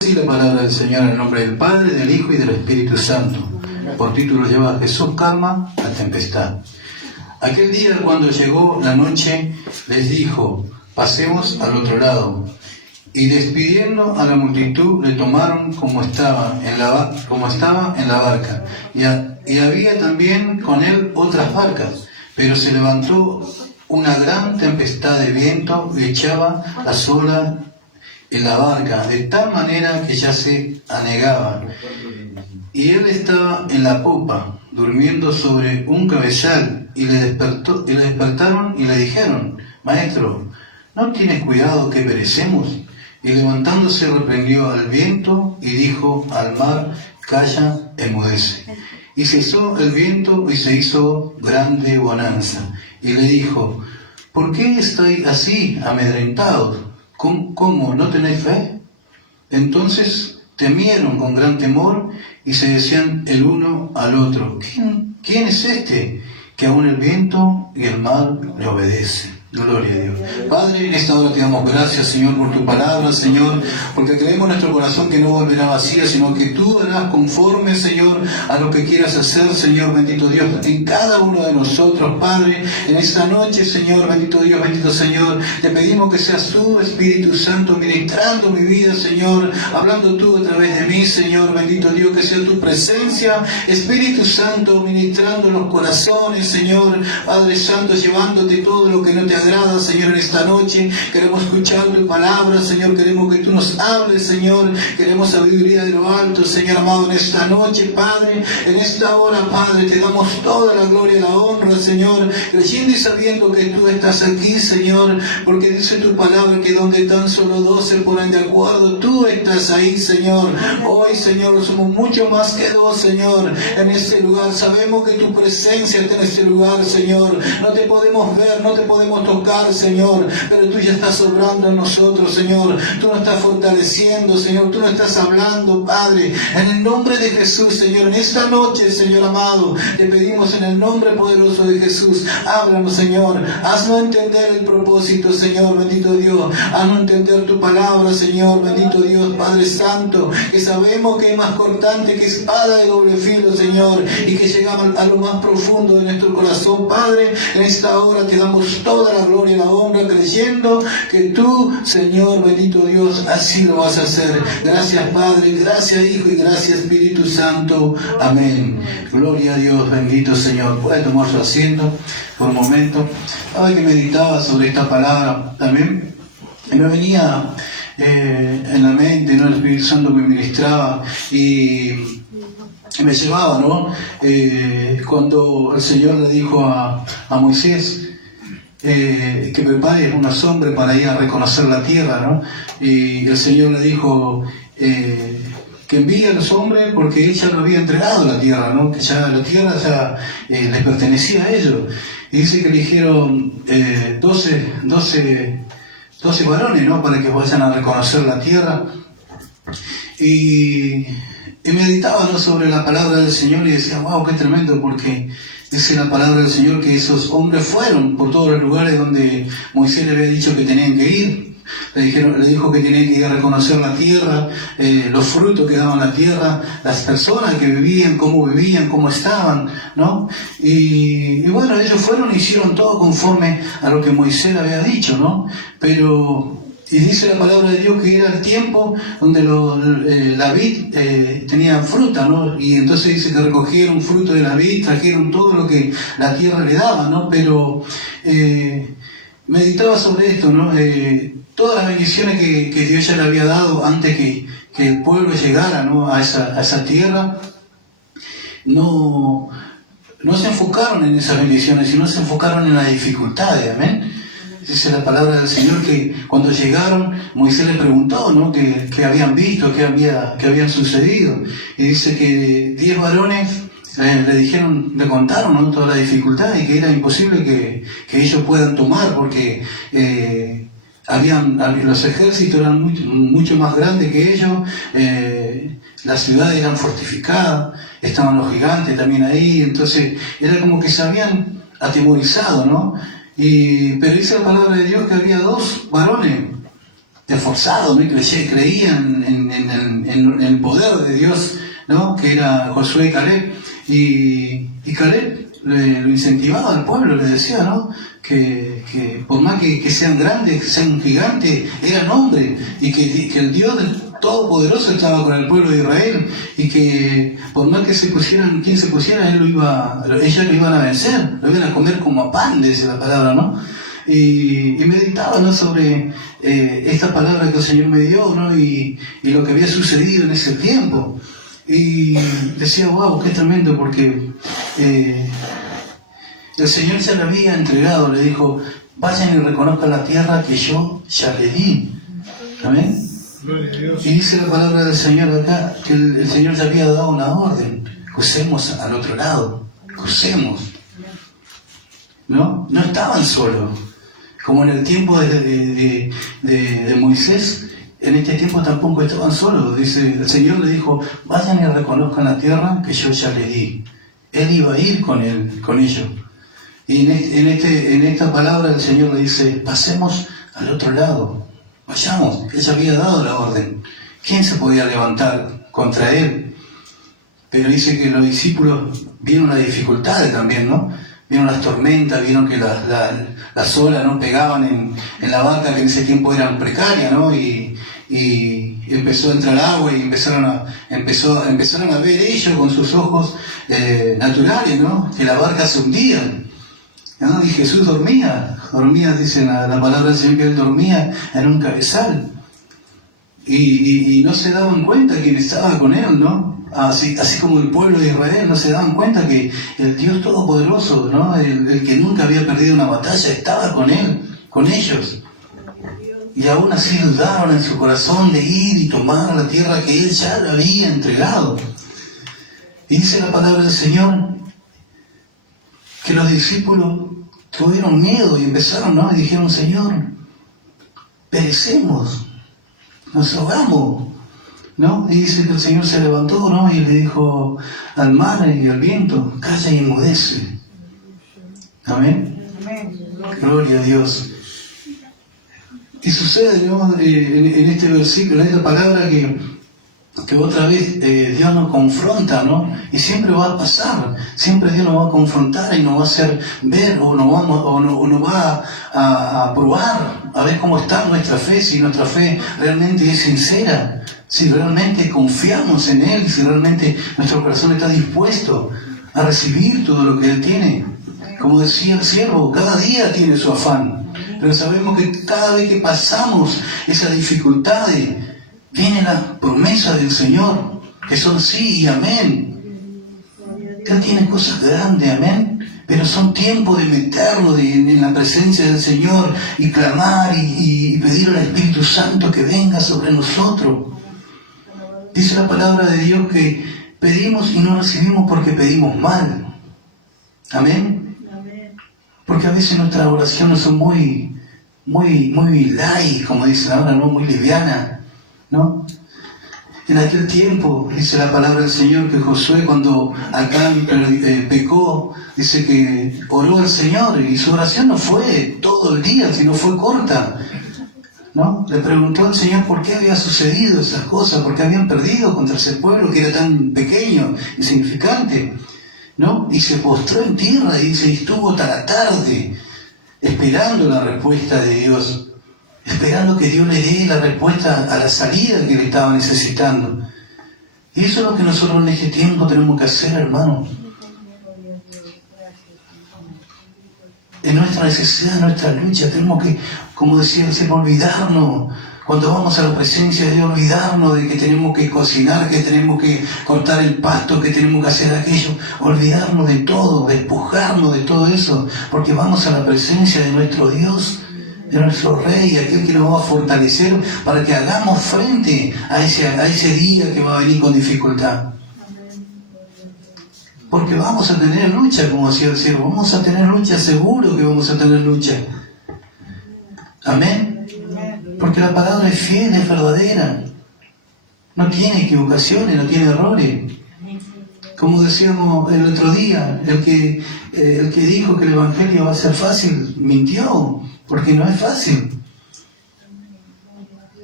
Así la palabra del Señor en el nombre del Padre, del Hijo y del Espíritu Santo. Por título lleva Jesús calma la tempestad. Aquel día cuando llegó la noche les dijo: pasemos al otro lado. Y despidiendo a la multitud le tomaron como estaba en la barca. Y había también con él otras barcas. Pero se levantó una gran tempestad de viento y echaba las olas en la barca, de tal manera que ya se anegaba. Y él estaba en la popa, durmiendo sobre un cabezal, y le despertaron y le dijeron: Maestro, ¿no tienes cuidado que perecemos? Y levantándose reprendió al viento y dijo al mar: Calla, enmudece. Y cesó el viento y se hizo grande bonanza. Y le dijo: ¿por qué estáis así amedrentados? ¿Cómo? ¿No tenéis fe? Entonces temieron con gran temor y se decían el uno al otro: ¿Quién es este que aún el viento y el mar le obedecen? Gloria a Dios. Padre, en esta hora te damos gracias, Señor, por tu palabra, Señor, porque creemos en nuestro corazón que no volverá vacía, sino que tú harás conforme, Señor, a lo que quieras hacer, Señor, bendito Dios, en cada uno de nosotros, Padre. En esta noche, Señor, bendito Dios, bendito Señor, te pedimos que seas tú, Espíritu Santo, ministrando mi vida, Señor, hablando tú a través de mí, Señor, bendito Dios, que sea tu presencia, Espíritu Santo, ministrando los corazones, Señor, Padre Santo, llevándote todo lo que no te agrada, Señor, en esta noche. Queremos escuchar tu palabra, Señor, queremos que tú nos hables, Señor, queremos sabiduría de lo alto, Señor amado, en esta noche, Padre, en esta hora, Padre, te damos toda la gloria y la honra, Señor, creyendo y sabiendo que tú estás aquí, Señor, porque dice tu palabra que donde tan solo 2 se ponen de acuerdo, tú estás ahí, Señor. Hoy, Señor, somos mucho más que 2, Señor, en este lugar. Sabemos que tu presencia está en este lugar, Señor. No te podemos ver, no te podemos tocar, Señor, pero tú ya estás obrando en nosotros, Señor. Tú nos estás fortaleciendo, Señor. Tú nos estás hablando, Padre. En el nombre de Jesús, Señor, en esta noche, Señor amado, te pedimos en el nombre poderoso de Jesús, háblanos, Señor. Haznos entender el propósito, Señor, bendito Dios. Haznos entender tu palabra, Señor, bendito Dios, Padre Santo, que sabemos que es más cortante que espada de doble filo, Señor, y que llegamos a lo más profundo de nuestro corazón, Padre. En esta hora te damos toda la gloria y la honra, creyendo que tú, Señor, bendito Dios, así lo vas a hacer. Gracias, Padre, gracias, Hijo, y gracias, Espíritu Santo. Amén. Gloria a Dios, bendito Señor. Puede tomar su asiento por un momento. Ahora que meditaba sobre esta palabra también, me venía en la mente, ¿no? El Espíritu Santo me ministraba y me llevaba, ¿no? Cuando el Señor le dijo a Moisés que prepare una sombra para ir a reconocer la tierra, ¿no? Y el Señor le dijo que envíe a los hombres porque Él ya lo había entregado la tierra, ¿no? Que ya la tierra ya les pertenecía a ellos. Y dice que eligieron 12 varones, ¿no? Para que vayan a reconocer la tierra. Y meditaba, ¿no? Sobre la palabra del Señor y decía: wow, qué tremendo, porque dice la palabra del Señor que esos hombres fueron por todos los lugares donde Moisés le había dicho que tenían que ir. Le dijo que tenían que ir a reconocer la tierra, los frutos que daban la tierra, las personas que vivían, cómo estaban, ¿no? Y bueno, ellos fueron y hicieron todo conforme a lo que Moisés le había dicho, ¿no? Y dice la palabra de Dios que era el tiempo donde la vid tenía fruta, ¿no? Y entonces dice que recogieron fruto de la vid, trajeron todo lo que la tierra le daba, ¿no? Pero meditaba sobre esto, ¿no? Todas las bendiciones que Dios ya le había dado antes que el pueblo llegara, ¿no? a esa tierra, no se enfocaron en esas bendiciones, sino se enfocaron en las dificultades, ¿amén? Dice la palabra del Señor que cuando llegaron, Moisés les preguntó, ¿no? qué habían visto, qué habían sucedido. Y dice que 10 varones le contaron, ¿no? Toda la dificultad y que era imposible que ellos puedan tomar porque los ejércitos eran mucho más grandes que ellos, las ciudades eran fortificadas, estaban los gigantes también ahí, entonces era como que se habían atemorizado, ¿no? Pero dice la palabra de Dios que había 2 varones esforzados, ¿no? Y creían en en el poder de Dios, ¿no? Que era Josué y Caleb. Y Caleb lo incentivaba al pueblo, le decía, ¿no? Que por más que sean grandes, que sean gigantes, eran hombres, y que el Dios del Todopoderoso estaba con el pueblo de Israel, y que por más que quien se pusiera, ellos lo iban a vencer, lo iban a comer como a pan, dice la palabra, ¿no? Y meditaba, ¿no? sobre esta palabra que el Señor me dio, ¿no? y lo que había sucedido en ese tiempo. Y decía, wow, qué tremendo, porque el Señor ya le había entregado, le dijo, vayan y reconozcan la tierra que yo ya le di. Amén. Y dice la palabra del Señor acá, que el Señor ya había dado una orden: crucemos al otro lado, crucemos. No estaban solos, como en el tiempo de Moisés. En este tiempo tampoco estaban solos. Dice, el Señor le dijo, vayan y reconozcan la tierra que yo ya le di. Él iba a ir con ellos. Y en esta palabra el Señor le dice, pasemos al otro lado, vayamos. Él ya había dado la orden. ¿Quién se podía levantar contra él? Pero dice que los discípulos vieron las dificultades también, ¿no? Vieron las tormentas, vieron que las olas, ¿no? pegaban en la barca, que en ese tiempo eran precarias, ¿no? Y empezó a entrar agua y empezaron a ver ellos con sus ojos naturales, ¿no? Que la barca se hundía, ¿no? Y Jesús dormía, dice la palabra del Señor, que él dormía en un cabezal. Y no se daban cuenta quién estaba con él, ¿no? Así como el pueblo de Israel no se daban cuenta que el Dios Todopoderoso, ¿no? el que nunca había perdido una batalla, estaba con él, con ellos. Y aún así dudaron en su corazón de ir y tomar la tierra que él ya le había entregado. Y dice la palabra del Señor que los discípulos tuvieron miedo y empezaron, ¿no? Y dijeron, Señor, perecemos, nos ahogamos, ¿no? Y dice que el Señor se levantó, ¿no? Y le dijo al mar y al viento, calla y enmudece. Amén. Gloria a Dios. Y sucede, ¿no? En este versículo, en esta palabra, que otra vez Dios nos confronta, ¿no? Y siempre va a pasar, siempre Dios nos va a confrontar y nos va a hacer ver, o nos va a probar, a ver cómo está nuestra fe, si nuestra fe realmente es sincera, si realmente confiamos en Él, si realmente nuestro corazón está dispuesto a recibir todo lo que Él tiene. Como decía el siervo, cada día tiene su afán, pero sabemos que cada vez que pasamos esas dificultades, viene la promesa del Señor, que son sí y amén. Él tiene cosas grandes, amén, pero son tiempos de meternos en la presencia del Señor y clamar y pedir al Espíritu Santo que venga sobre nosotros. Dice la palabra de Dios que pedimos y no recibimos porque pedimos mal. Amén. Porque a veces nuestras oraciones son muy light, como dicen ahora, ¿no? Muy livianas, ¿no? En aquel tiempo, dice la palabra del Señor, que Josué, cuando Acán pecó, dice que oró al Señor, y su oración no fue todo el día, sino fue corta, ¿no? Le preguntó al Señor por qué había sucedido esas cosas, por qué habían perdido contra ese pueblo que era tan pequeño, insignificante, ¿no? Y se postró en tierra y dice, estuvo hasta la tarde esperando la respuesta de Dios, esperando que Dios le dé la respuesta a la salida que le estaba necesitando. Y eso es lo que nosotros en este tiempo tenemos que hacer, hermano. En nuestra necesidad, en nuestra lucha, tenemos que, como decía el Señor, olvidarnos. Cuando vamos a la presencia de Dios, olvidarnos de que tenemos que cocinar, que tenemos que cortar el pasto, que tenemos que hacer aquello. Olvidarnos de todo, despojarnos de todo eso, porque vamos a la presencia de nuestro Dios, de nuestro Rey, aquel que nos va a fortalecer para que hagamos frente a ese día que va a venir con dificultad. Porque vamos a tener lucha, como decía el siervo, vamos a tener lucha, seguro que vamos a tener lucha. Amén. Porque la palabra es fiel, es verdadera. No tiene equivocaciones, no tiene errores. Como decíamos el otro día, el que dijo que el Evangelio va a ser fácil, mintió, porque no es fácil.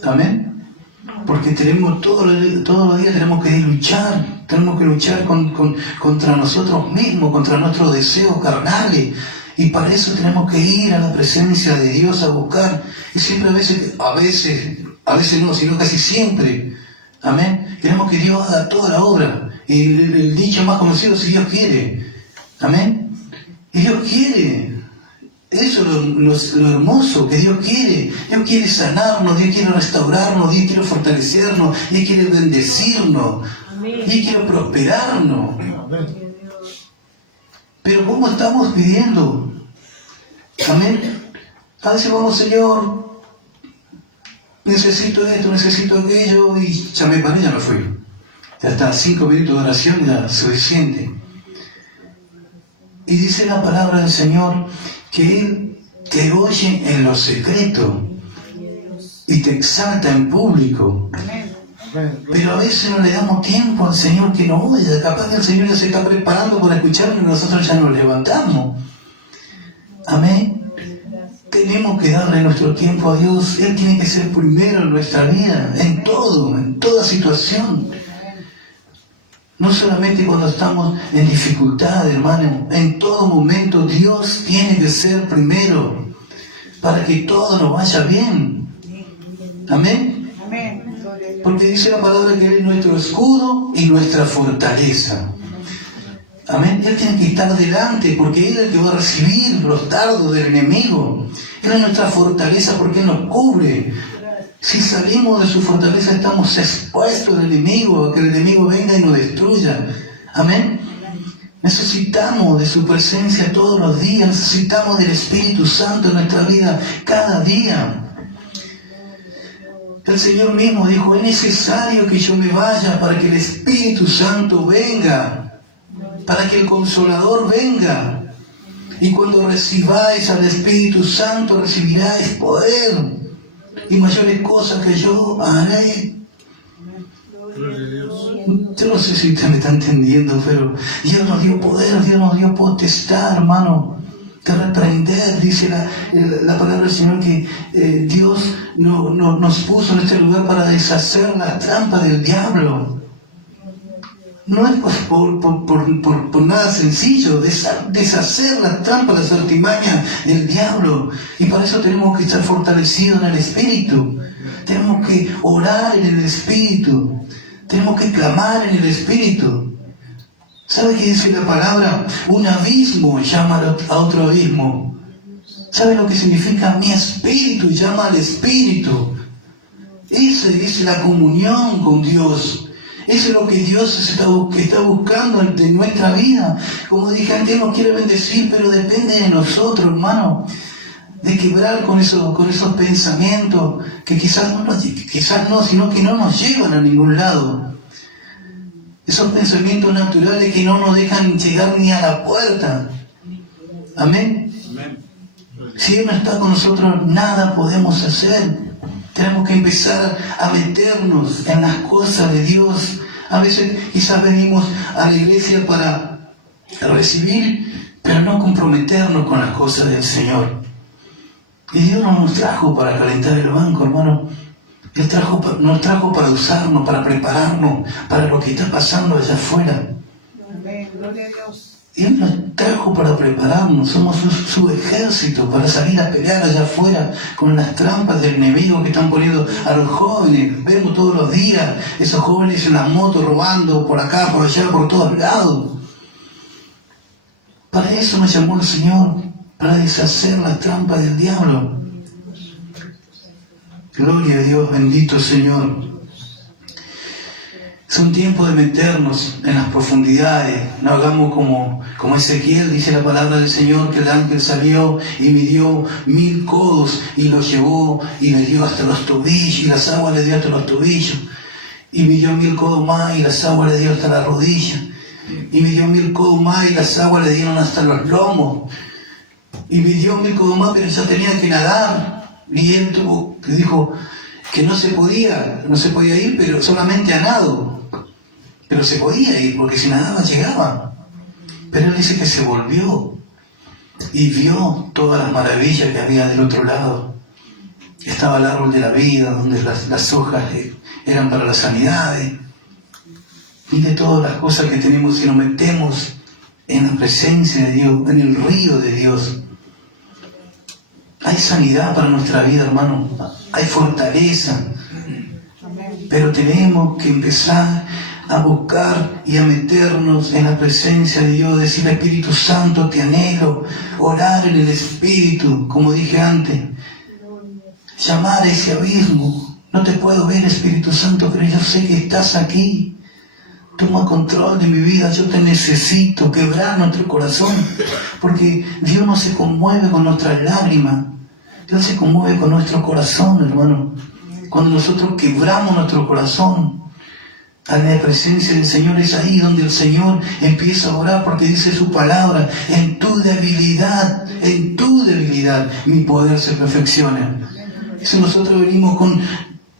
Amén. Porque tenemos todos los días tenemos que luchar contra nosotros mismos, contra nuestros deseos carnales. Y para eso tenemos que ir a la presencia de Dios a buscar. Y siempre a veces no, sino casi siempre. Amén. Queremos que Dios haga toda la obra. Y el dicho más conocido, si Dios quiere. Amén. Y Dios quiere. Eso es lo hermoso, que Dios quiere. Dios quiere sanarnos, Dios quiere restaurarnos, Dios quiere fortalecernos, Dios quiere bendecirnos, Dios quiere prosperarnos. Pero ¿cómo estamos pidiendo? Amén. A veces vamos, Señor, necesito esto, necesito aquello, y ya me paré, ya me fui. Ya está, 5 minutos de oración y ya suficiente. Y dice la palabra del Señor que Él te oye en lo secreto y te exalta en público. Pero a veces no le damos tiempo al Señor que nos oiga. Capaz que el Señor ya se está preparando para escucharnos y nosotros ya nos levantamos. Amén. Tenemos que darle nuestro tiempo a Dios. Él tiene que ser primero en nuestra vida, en todo, en toda situación. No solamente cuando estamos en dificultad, hermano. En todo momento Dios tiene que ser primero para que todo nos vaya bien. Amén. Porque dice la palabra que Él es nuestro escudo y nuestra fortaleza. Amén. Él tiene que estar delante porque Él es el que va a recibir los dardos del enemigo. Él es nuestra fortaleza porque Él nos cubre. Si salimos de su fortaleza estamos expuestos al enemigo, a que el enemigo venga y nos destruya. Amén. Necesitamos de su presencia todos los días, necesitamos del Espíritu Santo en nuestra vida cada día. El Señor mismo dijo, es necesario que yo me vaya para que el Espíritu Santo venga, para que el Consolador venga. Y cuando recibáis al Espíritu Santo, recibiráis poder y mayores cosas que yo haré. Yo no sé si usted me está entendiendo, pero Dios nos dio poder, Dios nos dio potestad, hermano, de reprender. Dice la palabra del Señor que Dios nos puso en este lugar para deshacer la trampa del diablo. No es por nada sencillo, deshacer la trampa, las artimañas del diablo. Y para eso tenemos que estar fortalecidos en el Espíritu. Tenemos que orar en el Espíritu. Tenemos que clamar en el Espíritu. ¿Sabe qué dice la palabra? Un abismo llama a otro abismo. ¿Sabe lo que significa? Mi espíritu llama al Espíritu. Esa es la comunión con Dios. Eso es lo que Dios está buscando de nuestra vida. Como dije antes, nos quiere bendecir, pero depende de nosotros, hermano. De quebrar con esos pensamientos que quizás no, sino que no nos llevan a ningún lado. Esos pensamientos naturales que no nos dejan llegar ni a la puerta. Amén. Si Él no está con nosotros, nada podemos hacer. Tenemos que empezar a meternos en las cosas de Dios. A veces quizás venimos a la iglesia para recibir, pero no comprometernos con las cosas del Señor. Y Dios no nos trajo para calentar el banco, hermano. Él nos trajo para usarnos, para prepararnos, para lo que está pasando allá afuera. Amén, gloria a Dios. Y Él nos trajo para prepararnos, somos su ejército para salir a pelear allá afuera con las trampas del enemigo que están poniendo a los jóvenes. Vemos todos los días esos jóvenes en las motos robando por acá, por allá, por todos lados. Para eso nos llamó el Señor, para deshacer las trampas del diablo. Gloria a Dios, bendito Señor. Es un tiempo de meternos en las profundidades. No hagamos como Ezequiel, dice la palabra del Señor, que el ángel salió y midió 1000 codos y lo llevó y le dio hasta los tobillos, y las aguas le dio hasta los tobillos. Y midió 1000 codos más y las aguas le dio hasta la rodilla. Y midió 1000 codos más y las aguas le dieron hasta los lomos. Y midió 1000 codos más, pero ya tenía que nadar. Y él dijo que no se podía ir, pero solamente a nado. Pero se podía ir, porque si nadaba llegaba. Pero él dice que se volvió y vio todas las maravillas que había del otro lado. Estaba el árbol de la vida, donde las hojas eran para las sanidades. Mire todas las cosas que tenemos si nos metemos en la presencia de Dios, en el río de Dios. Hay sanidad para nuestra vida, hermano. Hay fortaleza. Pero tenemos que empezar a buscar y a meternos en la presencia de Dios, decir: Espíritu Santo, te anhelo, orar en el Espíritu, como dije antes, llamar a ese abismo. No te puedo ver, Espíritu Santo, pero yo sé que estás aquí. Toma control de mi vida, yo te necesito. Quebrar nuestro corazón, porque Dios no se conmueve con nuestras lágrimas, Dios se conmueve con nuestro corazón, hermano. Cuando nosotros quebramos nuestro corazón a la presencia del Señor, es ahí donde el Señor empieza a orar, porque dice su palabra: en tu debilidad, mi poder se perfecciona. Si nosotros venimos con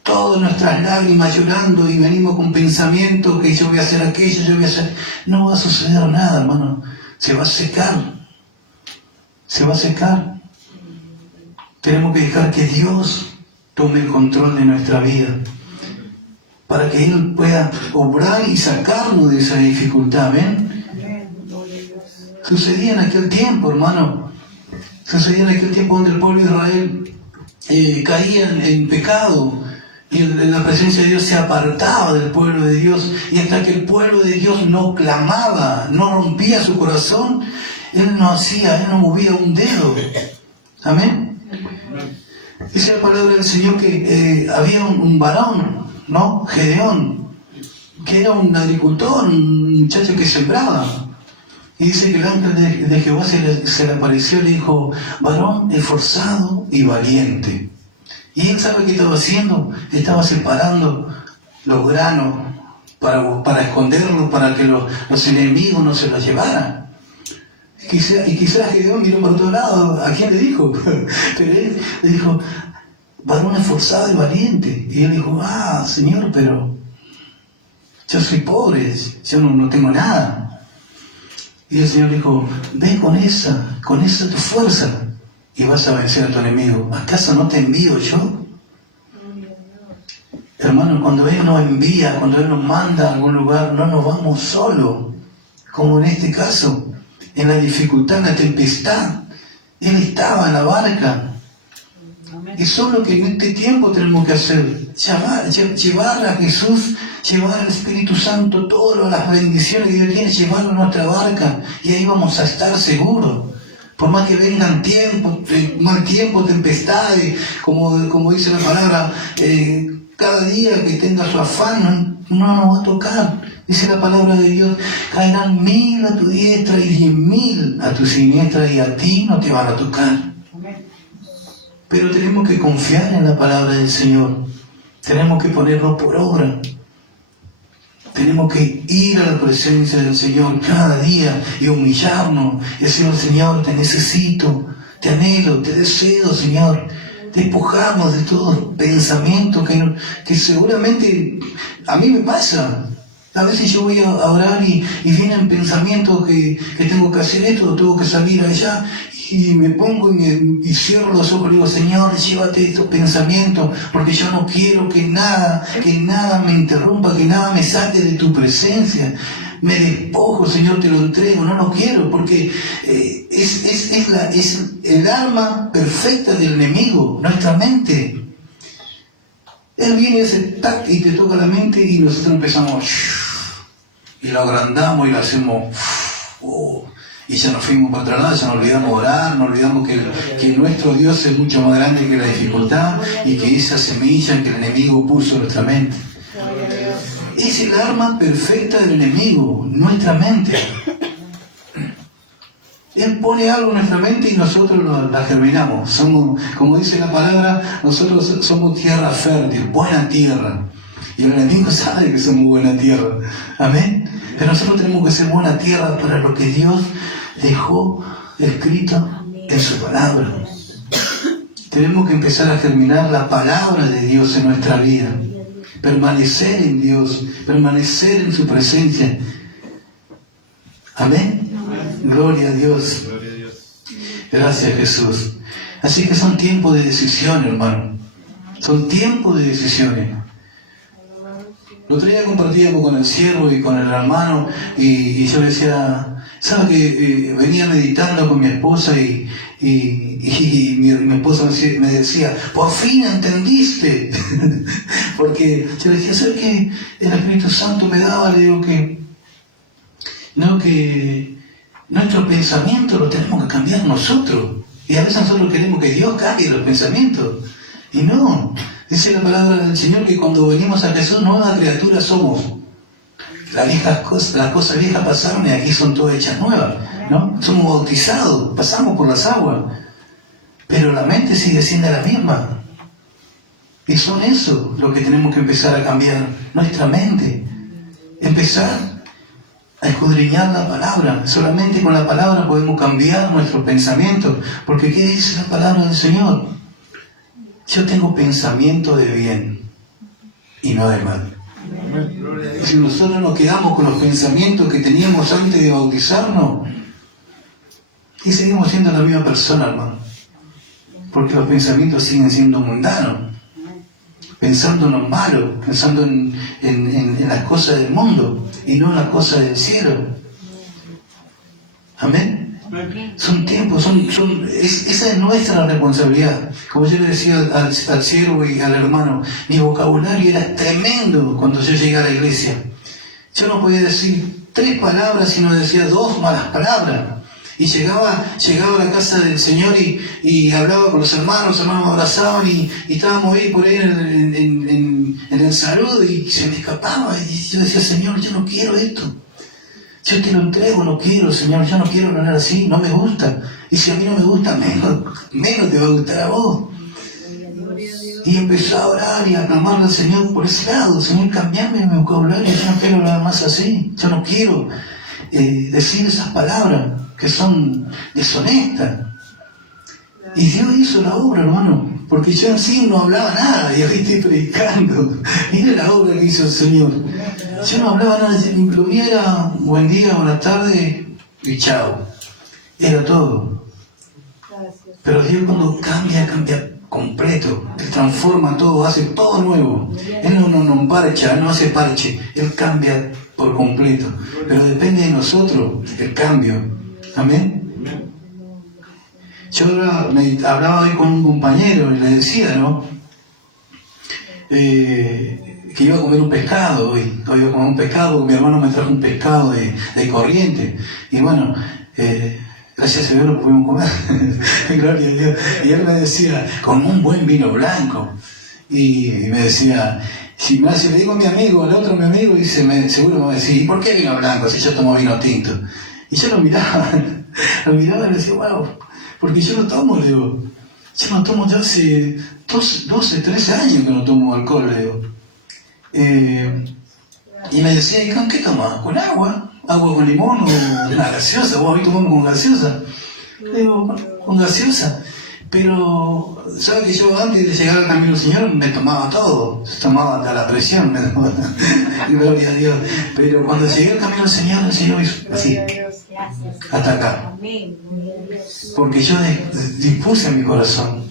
todas nuestras lágrimas llorando y venimos con pensamientos que yo voy a hacer aquello, yo voy a hacer... No va a suceder nada, hermano. Se va a secar. Se va a secar. Tenemos que dejar que Dios tome el control de nuestra vida, para que Él pueda obrar y sacarnos de esa dificultad. ¿Ven? Sucedía en aquel tiempo, hermano. Sucedía en aquel tiempo donde el pueblo de Israel caía en pecado, y la presencia de Dios se apartaba del pueblo de Dios, y hasta que el pueblo de Dios no clamaba, no rompía su corazón, Él no movía un dedo. Amén. Dice la palabra del Señor que había un varón, ¿no? Gedeón, que era un agricultor, un muchacho que sembraba. Y dice que el ángel de Jehová se le apareció y le dijo: varón esforzado y valiente. Y él sabe qué estaba haciendo. Estaba separando los granos para esconderlos, para que los enemigos no se los llevaran. Y quizás Gedeón miró por otro lado. ¿A quién le dijo? Pero él le dijo: varón esforzado y valiente. Y él dijo: Señor, pero yo soy pobre, yo no tengo nada. Y el Señor dijo: ve con esa tu fuerza y vas a vencer a tu enemigo. ¿Acaso no te envío yo? Hermano, cuando Él nos envía, cuando Él nos manda a algún lugar, no nos vamos solos, como en este caso, en la dificultad, en la tempestad. Él estaba en la barca. Y solo que en este tiempo tenemos que hacer, llevar a Jesús, llevar al Espíritu Santo todas las bendiciones que Dios tiene, llevarlo a nuestra barca, y ahí vamos a estar seguros. Por más que vengan mal tiempo, tempestades, como dice la palabra, cada día que tenga su afán, no nos va a tocar. Dice la palabra de Dios: caerán 1000 a tu diestra y 10.000 a tu siniestra, y a ti no te van a tocar. Pero tenemos que confiar en la palabra del Señor. Tenemos que ponerlo por obra. Tenemos que ir a la presencia del Señor cada día y humillarnos y decir: Señor, te necesito, te anhelo, te deseo, Señor. Despojarnos de todos los pensamientos que seguramente a mí me pasa. A veces yo voy a orar y vienen pensamientos que tengo que hacer esto, tengo que salir allá, y me pongo y cierro los ojos y digo: Señor, llévate estos pensamientos, porque yo no quiero que nada me interrumpa, que nada me saque de tu presencia. Me despojo, Señor, te lo entrego, no lo quiero, porque es el arma perfecta del enemigo, nuestra mente. Él viene y te toca la mente, y nosotros empezamos y lo agrandamos y lo hacemos y ya nos fuimos para otro lado, ya nos olvidamos de orar, nos olvidamos que nuestro Dios es mucho más grande que la dificultad, y que esa semilla que el enemigo puso en nuestra mente. Es el arma perfecta del enemigo, nuestra mente. Él pone algo en nuestra mente y nosotros la germinamos. Somos, como dice la palabra, nosotros somos tierra fértil, buena tierra. Y el enemigo sabe que somos buena tierra. Amén. Pero nosotros tenemos que ser buena tierra para lo que Dios dejó escrito en su palabra. Tenemos que empezar a germinar la palabra de Dios en nuestra vida. Permanecer en Dios, permanecer en su presencia. Amén. Gloria a Dios. Gracias, Jesús. Así que son tiempos de decisión, hermano. Son tiempos de decisiones. El otro día compartíamos con el siervo y con el hermano y yo le decía, ¿sabes que venía meditando con mi esposa y mi esposa me decía, por fin entendiste? Porque yo le decía, ¿sabes qué? El Espíritu Santo me daba, le digo que nuestro pensamiento lo tenemos que cambiar nosotros. Y a veces nosotros queremos que Dios cambie los pensamientos. Y no. Dice la palabra del Señor que cuando venimos a Jesús, nuevas criaturas somos. Las cosas viejas pasaron y aquí son todas hechas nuevas, ¿no? Somos bautizados, pasamos por las aguas. Pero la mente sigue siendo la misma. Y son eso lo que tenemos que empezar a cambiar. Nuestra mente. Empezar a escudriñar la palabra. Solamente con la palabra podemos cambiar nuestro pensamiento. Porque ¿qué dice la palabra del Señor? Yo tengo pensamiento de bien y no de mal. Y si nosotros nos quedamos con los pensamientos que teníamos antes de bautizarnos, y seguimos siendo la misma persona, hermano. Porque los pensamientos siguen siendo mundanos. Pensando en lo malo, pensando en las cosas del mundo y no en las cosas del cielo. Amén. Son tiempos, esa es nuestra responsabilidad. Como yo le decía al siervo y al hermano, mi vocabulario era tremendo cuando yo llegué a la iglesia. Yo no podía decir 3 palabras, sino decía 2 malas palabras. Y llegaba a la casa del Señor y hablaba con los hermanos me abrazaban y estábamos ahí por ahí en el saludo y se me escapaba. Y yo decía, Señor, yo no quiero esto. Yo te lo entrego, no quiero, Señor, yo no quiero hablar así, no me gusta. Y si a mí no me gusta, menos te va a gustar a vos. Y empezó a orar y a clamarle al Señor por ese lado. Señor, cambiame mi vocabulario, yo no quiero hablar más así. Yo no quiero decir esas palabras que son deshonestas. Y Dios hizo la obra, hermano, porque yo en sí no hablaba nada y ahora estoy predicando. Mira la obra que hizo el Señor. Yo no hablaba nada, lo mío era buen día, buenas tardes y chao. Era todo. Pero Dios cuando cambia completo, Él transforma todo, hace todo nuevo. Él no parcha, no hace parche, Él cambia por completo. Pero depende de nosotros el cambio. Amén. Yo hablaba hoy con un compañero y le decía, ¿no? Que iba a comer un pescado hoy iba a comer un pescado, porque mi hermano me trajo un pescado de corriente. Y bueno, gracias a Dios lo pudimos comer. Gloria a Dios. Y él me decía, con un buen vino blanco. Y me decía, si le digo a mi amigo, al otro mi amigo, dice, seguro me va a decir, ¿y por qué vino blanco si yo tomo vino tinto? Y yo lo miraba y le decía, wow, porque yo no tomo, le digo, yo no tomo ya hace 12, 13 años que no tomo alcohol, le digo. Y me decía, ¿y con qué tomas? ¿Con agua? ¿Agua con limón o una gaseosa? ¿Vos hoy tomamos con gaseosa? Le digo, con gaseosa. Pero, ¿sabes que yo antes de llegar al camino del Señor me tomaba todo? Tomaba hasta la presión, gloria a Dios. Pero cuando llegué al camino del Señor, el Señor hizo así, hasta acá. Porque yo dispuse en mi corazón.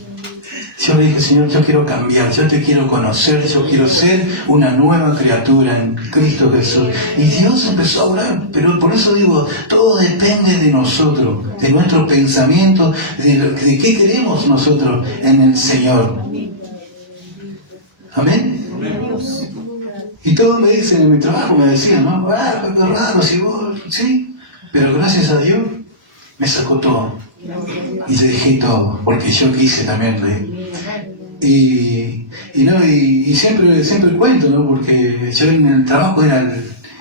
Yo le dije, Señor, yo quiero cambiar, yo te quiero conocer, yo quiero ser una nueva criatura en Cristo Jesús. Y Dios empezó a orar, pero por eso digo, todo depende de nosotros, de nuestro pensamiento, de qué queremos nosotros en el Señor. Amén. Y todos me dicen, en mi trabajo me decían, ¿no? Qué raro, si vos, sí, pero gracias a Dios me sacó todo. Y le dejé todo, porque yo quise también. Y siempre cuento, ¿no? Porque yo en el trabajo era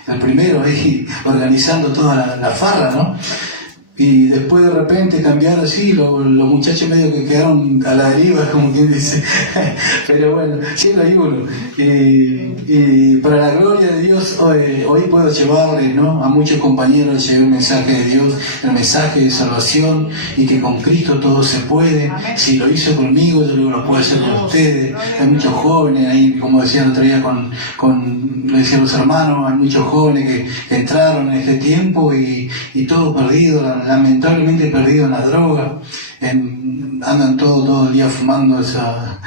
el primero ahí organizando toda la farra, ¿no? Y después de repente cambiar así, los muchachos medio que quedaron a la deriva, como quien dice. Pero bueno, siempre hay uno. Y para la gloria de Dios, hoy puedo llevarle, ¿no? A muchos compañeros llevé el mensaje de Dios, el mensaje de salvación, y que con Cristo todo se puede. Si lo hizo conmigo, yo lo puedo hacer con ustedes. Hay muchos jóvenes ahí, como decía el otro día lo decían los hermanos, hay muchos jóvenes que entraron en este tiempo y todo perdido, lamentablemente perdido en la droga, andan todo el día fumando esa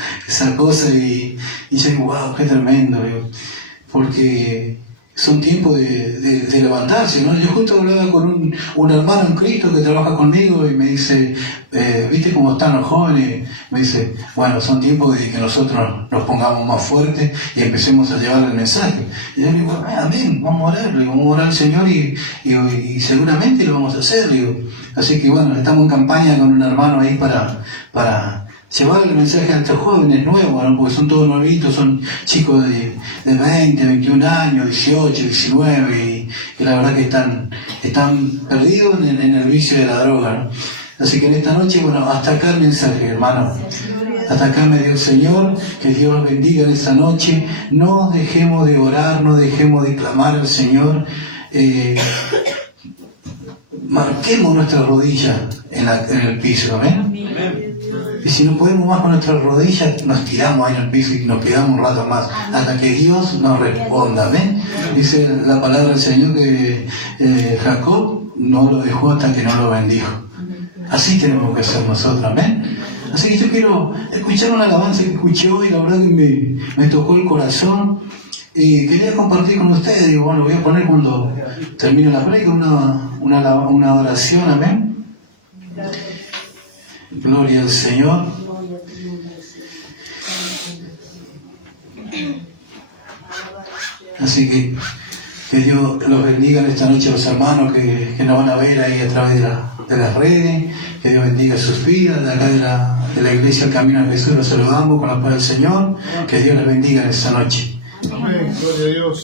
cosa y yo digo, wow, qué tremendo, digo. porque son tiempos de levantarse, ¿no? Yo justo hablaba con un hermano en Cristo que trabaja conmigo y me dice, ¿viste cómo están los jóvenes? Me dice, bueno, son tiempos de que nosotros nos pongamos más fuertes y empecemos a llevar el mensaje. Y yo le digo, amén, vamos a orar, le digo, vamos a orar al Señor y seguramente lo vamos a hacer, digo. Así que bueno, estamos en campaña con un hermano ahí para llevar el mensaje a estos jóvenes nuevos, ¿no? Porque son todos nuevitos, son chicos de 20, 21 años, 18, 19, y la verdad que están perdidos en el vicio de la droga, ¿no? Así que en esta noche, bueno, hasta acá el mensaje, hermano. Hasta acá me dio el Señor, que Dios los bendiga en esta noche. No dejemos de orar, no dejemos de clamar al Señor. Marquemos nuestras rodillas en el piso, ¿amén? Y si no podemos más con nuestras rodillas, nos tiramos ahí en el piso y nos quedamos un rato más, hasta que Dios nos responda, ¿ven? Dice la palabra del Señor que Jacob no lo dejó hasta que no lo bendijo. Así tenemos que hacer nosotros, ¿ven? Así que yo quiero escuchar una alabanza que escuché hoy, la verdad que me tocó el corazón. Y quería compartir con ustedes, digo, bueno, voy a poner cuando termine la prédica una oración, amén. Gloria al Señor. Así que Dios los bendiga en esta noche a los hermanos que nos van a ver ahí a través de las redes. Que Dios bendiga sus vidas. De acá de la iglesia El Camino a Jesús los saludamos con la paz del Señor. Que Dios les bendiga en esta noche. Amén. Gloria a Dios.